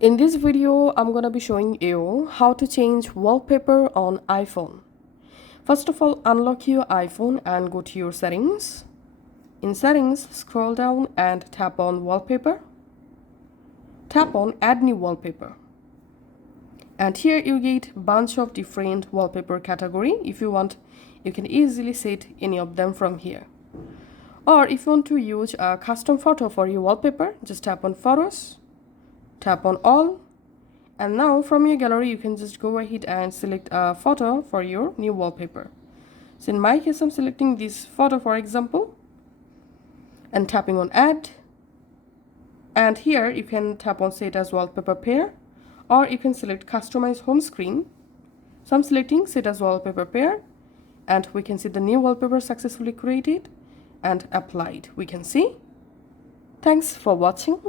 In this video, I'm gonna be showing you how to change wallpaper on iPhone. First of all, unlock your iPhone and go to your settings. In settings, scroll down and tap on wallpaper. Tap on add new wallpaper. And here you get bunch of different wallpaper category. If you want, you can easily set any of them from here. Or if you want to use a custom photo for your wallpaper, just tap on photos, tap on all, and now from your gallery you can just go ahead and select a photo for your new wallpaper. So in my case, I'm selecting this photo for example and tapping on add, and here you can tap on set as wallpaper pair, or you can select customize home screen. So I'm selecting set as wallpaper pair, and we can see the new wallpaper successfully created and applied. We can see. Thanks for watching.